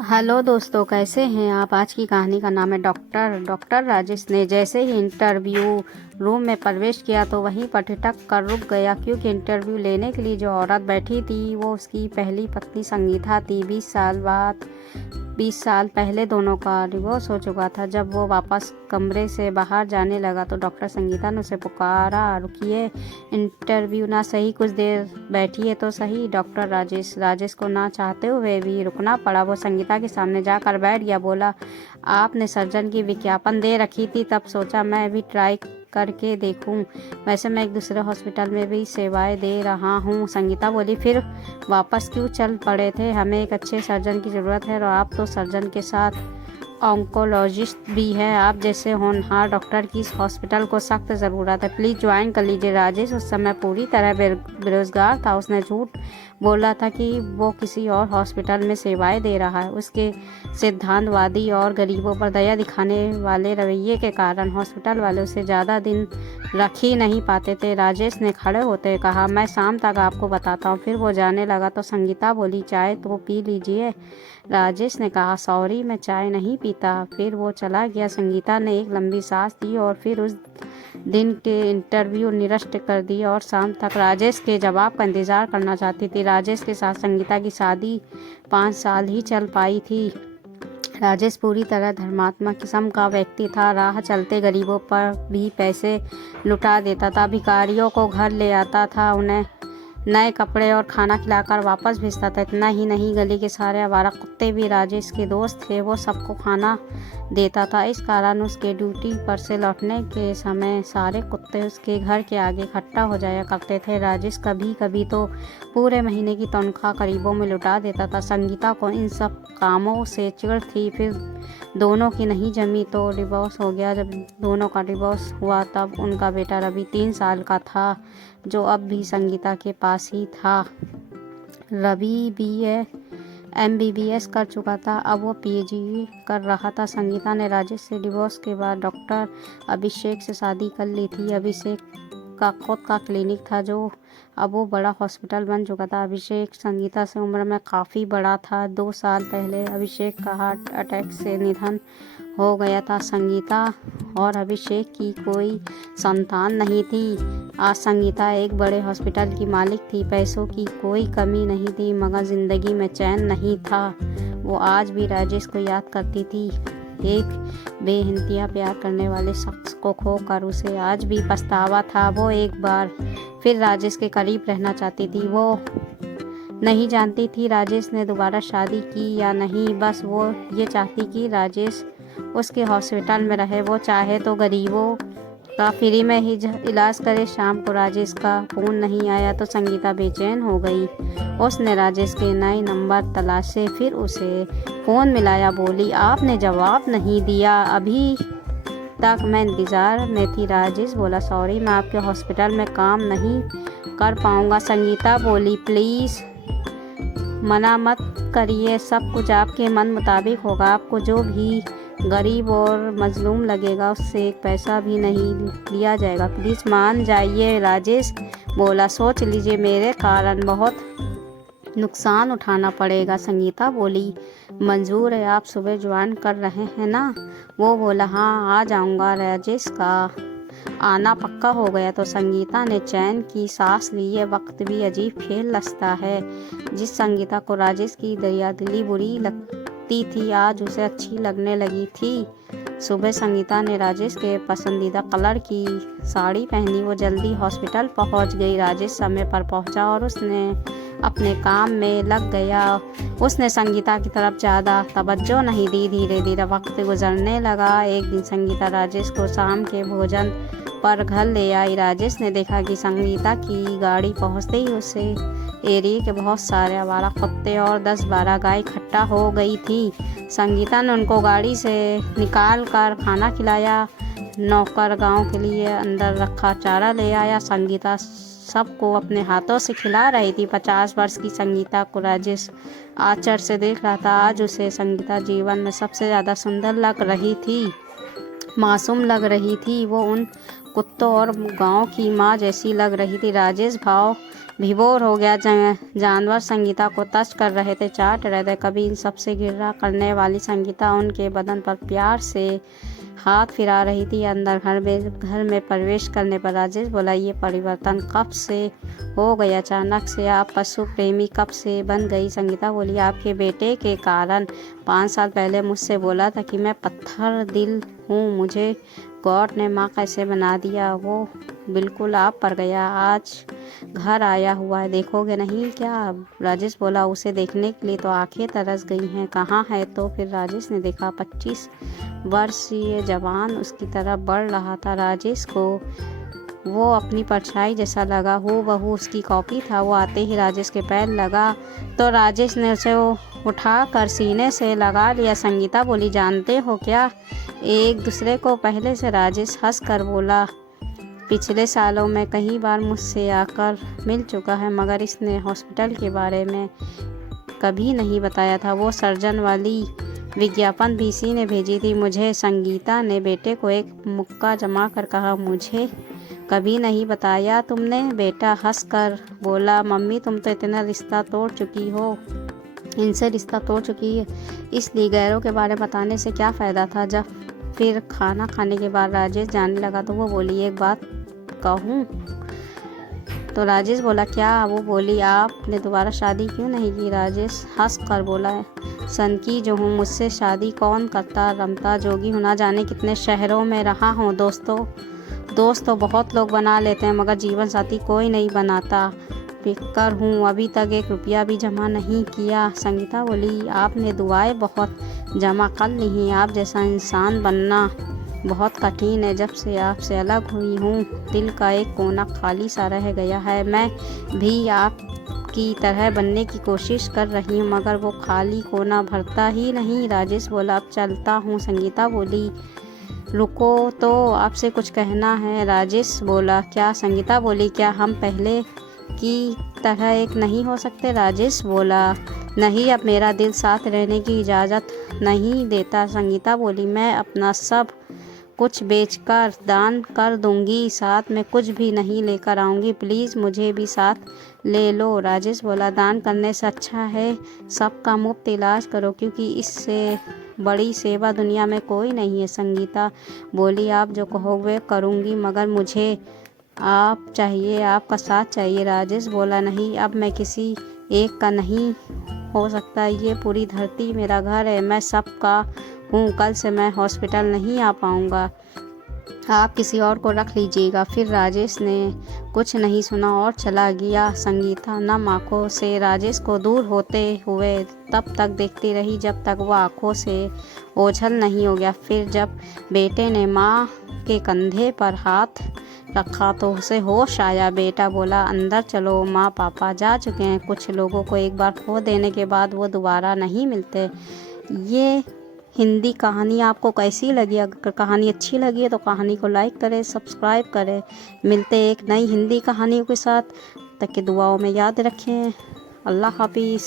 Hello दोस्तों, कैसे हैं आप। आज की कहानी का नाम है डॉक्टर राजेश ने जैसे ही इंटरव्यू रूम में प्रवेश किया तो वहीं पर ठिठक कर रुक गया, क्योंकि इंटरव्यू लेने के लिए जो औरत बैठी थी वो उसकी पहली पत्नी संगीता थी। 20 साल पहले दोनों का डिवोर्स हो चुका था। जब वो वापस कमरे से बाहर जाने लगा तो डॉक्टर संगीता ने उसे पुकारा, रुकिए, इंटरव्यू ना सही, कुछ देर बैठिए तो सही। डॉक्टर राजेश को ना चाहते हुए भी रुकना पड़ा। वो संगीता के सामने जाकर बैठ गया। बोला, आपने सर्जन की विज्ञापन दे रखी थी, तब सोचा मैं भी ट्राई करके देखूं। वैसे मैं एक दूसरे हॉस्पिटल में भी सेवाएं दे रहा हूं। संगीता बोली, फिर वापस क्यों चल पड़े थे। हमें एक अच्छे सर्जन की ज़रूरत है और आप तो सर्जन के साथ ऑन्कोलॉजिस्ट भी है। आप जैसे होनहार डॉक्टर की इस हॉस्पिटल को सख्त ज़रूरत है, प्लीज़ ज्वाइन कर लीजिए। राजेश उस समय पूरी तरह बेरोजगार था। उसने झूठ बोला था कि वो किसी और हॉस्पिटल में सेवाएं दे रहा है। उसके सिद्धांतवादी और गरीबों पर दया दिखाने वाले रवैये के कारण हॉस्पिटल वाले उसे ज़्यादा दिन रख ही नहीं पाते थे। राजेश ने खड़े होते कहा, मैं शाम तक आपको बताता हूँ। फिर वो जाने लगा तो संगीता बोली, चाय तो पी लीजिए। राजेश ने कहा, सॉरी, मैं चाय नहीं पीता। फिर वो चला गया। संगीता ने एक लंबी सांस ली और फिर उस दिन के इंटरव्यू निरस्त कर दिया और शाम तक राजेश के जवाब का इंतजार करना चाहती थी। राजेश के साथ संगीता की शादी 5 साल ही चल पाई थी। राजेश पूरी तरह धर्मात्मा किस्म का व्यक्ति था। राह चलते गरीबों पर भी पैसे लुटा देता था, भिखारियों को घर ले आता था, उन्हें नए कपड़े और खाना खिलाकर वापस भेजता था। इतना ही नहीं, गली के सारे आवारा कुत्ते भी राजेश के दोस्त थे। वो सबको खाना देता था। इस कारण उसके ड्यूटी पर से लौटने के समय सारे कुत्ते उसके घर के आगे इकट्ठा हो जाया करते थे। राजेश कभी कभी तो पूरे महीने की तनख्वाह करीबों में लुटा देता था। संगीता को इन सब कामों से चिढ़ थी। फिर दोनों की नहीं जमी तो डिवोर्स हो गया। जब दोनों का डिवोर्स हुआ तब उनका बेटा रवि 3 साल का था, जो अब भी संगीता के पास ही था। रवि BA MBBS कर चुका था, अब वो PhD कर रहा था। संगीता ने राजेश से डिवोर्स के बाद डॉक्टर अभिषेक से शादी कर ली थी। अभिषेक का खुद का क्लिनिक था, जो अब वो बड़ा हॉस्पिटल बन चुका था। अभिषेक संगीता से उम्र में काफ़ी बड़ा था। 2 साल पहले अभिषेक का हार्ट अटैक से निधन हो गया था। संगीता और अभिषेक की कोई संतान नहीं थी। आज संगीता एक बड़े हॉस्पिटल की मालिक थी। पैसों की कोई कमी नहीं थी, मगर ज़िंदगी में चैन नहीं था। वो आज भी राजेश को याद करती थी। एक बेइंतहा प्यार करने वाले शख्स को खोकर उसे आज भी पछतावा था। वो एक बार फिर राजेश के करीब रहना चाहती थी। वो नहीं जानती थी राजेश ने दोबारा शादी की या नहीं, बस वो ये चाहती कि राजेश उसके हॉस्पिटल में रहे। वो चाहे तो गरीबों का फ्री में ही इलाज करे। शाम को राजेश का फ़ोन नहीं आया तो संगीता बेचैन हो गई। उसने राजेश के नए नंबर तलाशे, फिर उसे फ़ोन मिलाया। बोली, आपने जवाब नहीं दिया, अभी तक मैं इंतज़ार में थी। राजेश बोला, सॉरी, मैं आपके हॉस्पिटल में काम नहीं कर पाऊँगा। संगीता बोली, प्लीज़ मना मत करिए, सब कुछ आपके मन मुताबिक होगा। आपको जो भी गरीब और मजलूम लगेगा उससे एक पैसा भी नहीं लिया जाएगा, प्लीज़ मान जाइए। राजेश बोला, सोच लीजिए, मेरे कारण बहुत नुकसान उठाना पड़ेगा। संगीता बोली, मंजूर है, आप सुबह ज्वाइन कर रहे हैं ना। वो बोला, हाँ, आ जाऊंगा। राजेश का आना पक्का हो गया तो संगीता ने चैन की सांस ली। ये वक्त भी अजीब खेल रचता है। जिस संगीता को राजेश की दरियादिली बुरी लगती थी, आज उसे अच्छी लगने लगी थी। सुबह संगीता ने राजेश के पसंदीदा कलर की साड़ी पहनी। वो जल्दी हॉस्पिटल पहुंच गई। राजेश समय पर पहुंचा और उसने अपने काम में लग गया। उसने संगीता की तरफ ज़्यादा तवज्जो नहीं दी। धीरे धीरे वक्त गुजरने लगा। एक दिन संगीता राजेश को शाम के भोजन पर घर ले आई। राजेश ने देखा कि संगीता की गाड़ी पहुंचते ही उसे एरिया के बहुत सारे आवारा कुत्ते और 10-12 गाय इकट्ठा हो गई थी। संगीता ने उनको गाड़ी से निकाल कर खाना खिलाया। नौकर गांव के लिए अंदर रखा चारा ले आया। संगीता सबको अपने हाथों से खिला रही थी। 50 वर्ष की संगीता को राजेश आश्चर्य से देख रहा था। आज उसे संगीता जीवन में सबसे ज़्यादा सुंदर लग रही थी, मासूम लग रही थी। वो उन कुत्तों और गांव की माँ जैसी लग रही थी। राजेश भाव विभोर हो गया। जानवर संगीता को टच कर रहे थे, चाट रहे थे। कभी इन सबसे घृणा करने वाली संगीता उनके बदन पर प्यार से हाथ फिरा रही थी। अंदर घर में प्रवेश करने पर राजेश बोला, ये परिवर्तन कब से हो गया? अचानक से आप पशु प्रेमी कब से बन गई? संगीता बोली, आपके बेटे के कारण। 5 साल पहले मुझसे बोला था कि मैं पत्थर दिल हूँ। मुझे गॉड ने माँ कैसे बना दिया, वो बिल्कुल आप पर गया। आज घर आया हुआ है, देखोगे नहीं क्या? राजेश बोला, उसे देखने के लिए तो आंखें तरस गई हैं। कहाँ है? तो फिर राजेश ने देखा 25 वर्षीय जवान उसकी तरफ बढ़ रहा था। राजेश को वो अपनी परछाई जैसा लगा, हूबहू उसकी कॉपी था। वो आते ही राजेश के पैर लगा तो राजेश ने उसे उठा कर सीने से लगा लिया। संगीता बोली, जानते हो क्या एक दूसरे को पहले से? राजेश हंस कर बोला, पिछले सालों में कई बार मुझसे आकर मिल चुका है, मगर इसने हॉस्पिटल के बारे में कभी नहीं बताया था। वो सर्जन वाली विज्ञापन भी इसी ने भेजी थी मुझे। संगीता ने बेटे को एक मुक्का जमा कर कहा, मुझे कभी नहीं बताया तुमने? बेटा हंस कर बोला, मम्मी तुम तो इतना रिश्ता तोड़ चुकी हो, इनसे रिश्ता तोड़ चुकी है, इसलिए गैरों के बारे में बताने से क्या फ़ायदा था? जब फिर खाना खाने के बाद राजेश जाने लगा तो वो बोली, एक बात कहूँ? तो राजेश बोला, क्या? वो बोली, आपने दोबारा शादी क्यों नहीं की? राजेश हंस कर बोला, सन की जो हूँ, मुझसे शादी कौन करता? रमता जोगी हूँ, ना जाने कितने शहरों में रहा हूँ। दोस्त तो बहुत लोग बना लेते हैं, मगर जीवन साथी कोई नहीं बनाता। बेकार हूँ, अभी तक 1 रुपया भी जमा नहीं किया। संगीता बोली, आपने दुआएं बहुत जमा कर ली हैं। आप जैसा इंसान बनना बहुत कठिन है। जब से आपसे अलग हुई हूँ, दिल का एक कोना खाली सा रह गया है। मैं भी आपकी तरह बनने की कोशिश कर रही हूँ, मगर वो खाली कोना भरता ही नहीं। राजेश बोला, अब चलता हूँ। संगीता बोली, रुको तो, आपसे कुछ कहना है। राजेश बोला, क्या? संगीता बोली, क्या हम पहले की तरह एक नहीं हो सकते? राजेश बोला, नहीं, अब मेरा दिल साथ रहने की इजाज़त नहीं देता। संगीता बोली, मैं अपना सब कुछ बेचकर दान कर दूंगी, साथ में कुछ भी नहीं लेकर आऊंगी, प्लीज़ मुझे भी साथ ले लो। राजेश बोला, दान करने से अच्छा है सबका मुफ्त इलाज करो, क्योंकि इससे बड़ी सेवा दुनिया में कोई नहीं है। संगीता बोली, आप जो कहोगे करूंगी, मगर मुझे आप चाहिए, आपका साथ चाहिए। राजेश बोला, नहीं, अब मैं किसी एक का नहीं हो सकता। ये पूरी धरती मेरा घर है, मैं सबका हूँ। कल से मैं हॉस्पिटल नहीं आ पाऊँगा, आप किसी और को रख लीजिएगा। फिर राजेश ने कुछ नहीं सुना और चला गया। संगीता नम आँखों से राजेश को दूर होते हुए तब तक देखती रही जब तक वह आँखों से ओझल नहीं हो गया। फिर जब बेटे ने माँ के कंधे पर हाथ रखा तो उसे होश आया। बेटा बोला, अंदर चलो, माँ पापा जा चुके हैं। कुछ लोगों को एक बार खो देने के बाद वो दोबारा नहीं मिलते। ये हिंदी कहानी आपको कैसी लगी? अगर कहानी अच्छी लगी है तो कहानी को लाइक करें, सब्सक्राइब करें। मिलते एक नई हिंदी कहानियों के साथ, तक के दुआओं में याद रखें। अल्लाह हाफिज़।